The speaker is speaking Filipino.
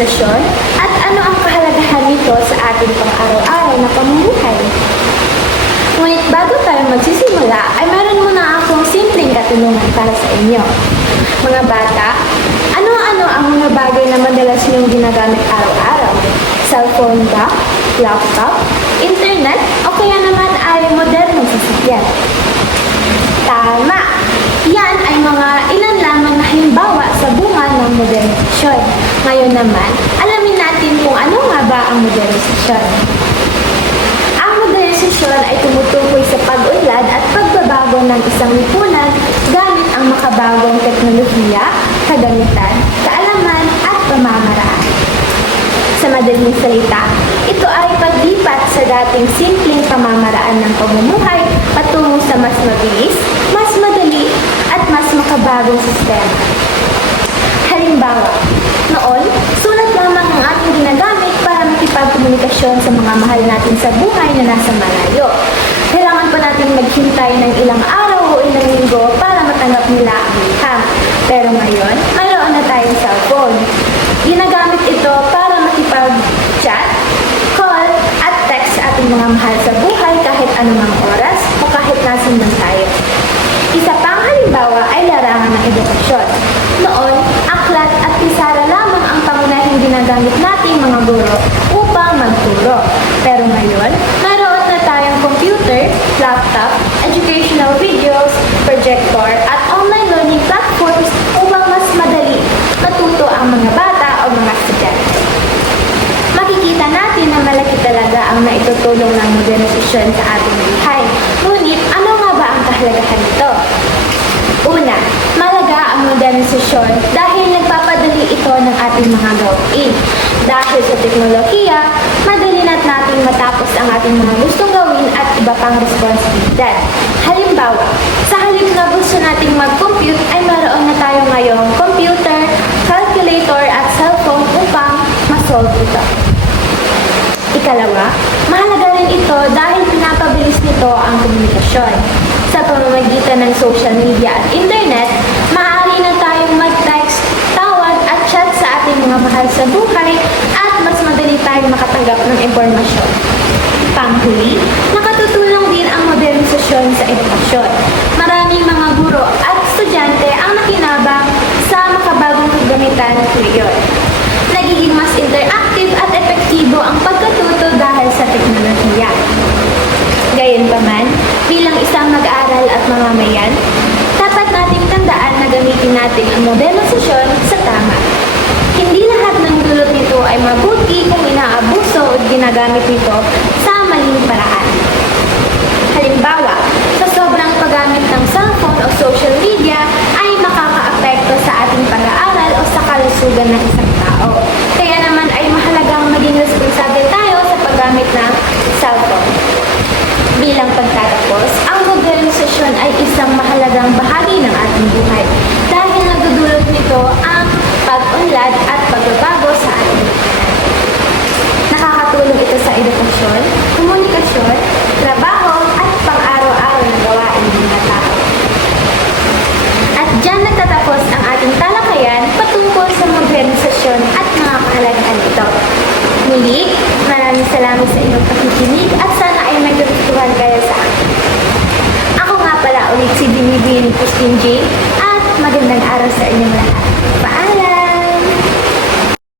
modernisasyon at ano ang kahalagahan nito sa ating pang-araw-araw na pamumuhay. Ngunit bago tayo magsisimula, ay meron muna akong simpleng katanungan para sa inyo. Mga bata, ano-ano ang mga bagay na madalas niyong ginagamit araw-araw? Cellphone ba? Laptop? Internet? O kaya naman ay modernong sasakyan? Tama! Yan ay mga ilan lamang na halimbawa sa bunga ng modernisasyon. Ngayon naman, alamin natin kung ano nga ba ang modernisasyon. Ang modernisasyon ay tumutukoy sa pag-unlad at pagbabago ng isang lipunan gamit ang makabagong teknolohiya, kagamitan, kaalaman at pamamaraan. Sa madaling salita, ito ay paglipat sa dating simpleng pamamaraan ng pamumuhay patungo sa mas mabilis, mas madali, at mas makabagong sistema. Halimbawa, noon, sulat lamang ang ating ginagamit para makipagkomunikasyon sa mga mahal natin sa buhay na nasa malayo. Kailangan pa natin maghintay ng ilang araw o ilang linggo para matanggap nila ang liham. Pero ngayon, mayroon na tayong cellphone. Ginagamit ito para makipag-chat, call, at text sa ating mga mahal sa buhay kahit anumang oras o kahit nasan man tayo. Isa pang halimbawa ay larangan ng edukasyon. Noon, aklat at pisara lamang ang pangunahing ginagamit nating mga guro upang magturo. Pero ngayon, mayroon na tayong computer, laptop, educational videos, projector, at online learning platforms upang mas madali matuto ang mga bata o mga estudyante. Makikita natin na malaki talaga ang naitutulong ng modernisasyon sa ating buhay. Ngunit, ano nga ba ang kahalagahan nito? Una, malaga ang modernisasyon dahil nagpapadali ito ng ating mga gawain. Dahil sa teknolohiya, madali natin matapos ang ating mga gustong gawin at iba pang responsibilidad. Halimbawa, sa halip na gusto nating mag-compute ay mayroon na tayo ngayong computer, calculator at cellphone upang ma-solve ito. Ikalawa, mahalaga rin ito dahil pinapabilis nito ang komunikasyon. Sa pamamagitan ng social media at internet, maaari na tayong mag-text, tawag at chat sa ating mga mahal sa buhay at mas madali tayong makatanggap ng impormasyon. Panghuli, nakatutulong din ang modernisasyon sa edukasyon. Maraming mga guro at estudyante ang nakinabang sa makabagong kagamitan ngayon. Nagiging mas interactive at epektibo ang pagkatuto dahil sa teknolohiya. Gayunpaman, bilang isang mag-aaral at mamamayan, dapat nating tandaan na gamitin natin ang modernisasyon sa tama. Hindi lahat ng dulot nito ay mabuti kung inaabuso o ginagamit nito sa maling paraan. Halimbawa, sa sobrang paggamit ng cellphone o social media ay makakaapekto sa ating pag-aaral o sa kalusugan ng isang tao. Kaya naman ay mahalagang maging responsable tayo sa paggamit ng cellphone. Bilang pagtatapos, ang modernisasyon ay isang mahalagang bahagi ng ating buhay dahil nagdudulot nito ang pag-unlad at pagbabago sa ating buhay. Nakakatulong ito sa edukasyon, komunikasyon, trabaho at pang-araw-araw na gawain ng mga tao. At dyan nagtatapos ang ating talakayan patungkol sa modernisasyon at mga kahalagahan nito. Muli, maraming salamat sa inyong pakikinig at sana ay may natutuhan kayo sa akin. Ako nga pala ulit si Binibin Christine J. at magandang araw sa inyong lahat. Paalam!